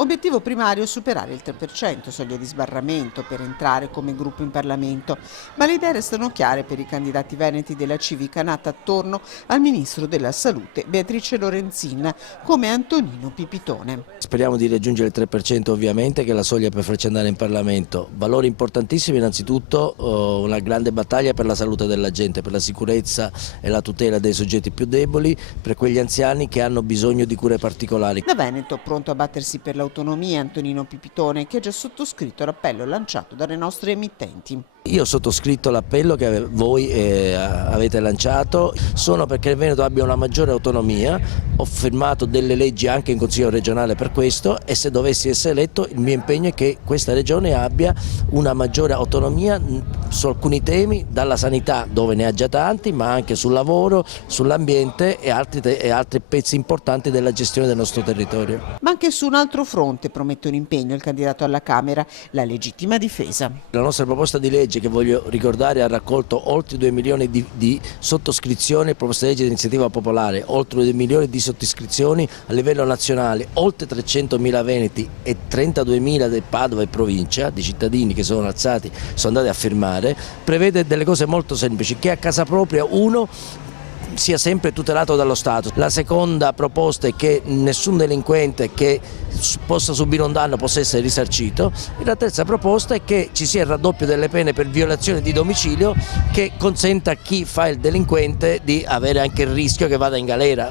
Obiettivo primario superare il 3%, soglia di sbarramento per entrare come gruppo in Parlamento, ma le idee restano chiare per i candidati veneti della Civica nata attorno al ministro della Salute Beatrice Lorenzin, come Antonino Pipitone. Speriamo di raggiungere il 3% ovviamente, che è la soglia per farci andare in Parlamento. Valori importantissimi, innanzitutto una grande battaglia per la salute della gente, per la sicurezza e la tutela dei soggetti più deboli, per quegli anziani che hanno bisogno di cure particolari. Da Veneto, pronto a battersi per l'autonomia, Antonino Pipitone, che ha già sottoscritto l'appello lanciato dalle nostre emittenti. Io ho sottoscritto l'appello che voi avete lanciato, sono perché il Veneto abbia una maggiore autonomia, ho firmato delle leggi anche in Consiglio regionale per questo e se dovessi essere eletto il mio impegno è che questa regione abbia una maggiore autonomia su alcuni temi, dalla sanità dove ne ha già tanti, ma anche sul lavoro, sull'ambiente e altri pezzi importanti della gestione del nostro territorio. Ma anche su un altro fronte promette un impegno il candidato alla Camera, la legittima difesa. La nostra proposta di legge, che voglio ricordare, ha raccolto oltre 2 milioni di sottoscrizioni, proposta di legge di iniziativa popolare, oltre 2 milioni di sottoscrizioni a livello nazionale, oltre 300.000 veneti e 32.000 di Padova e provincia, di cittadini che sono alzati, sono andati a firmare, prevede delle cose molto semplici, che a casa propria uno sia sempre tutelato dallo Stato. La seconda proposta è che nessun delinquente che possa subire un danno possa essere risarcito e la terza proposta è che ci sia il raddoppio delle pene per violazione di domicilio, che consenta a chi fa il delinquente di avere anche il rischio che vada in galera.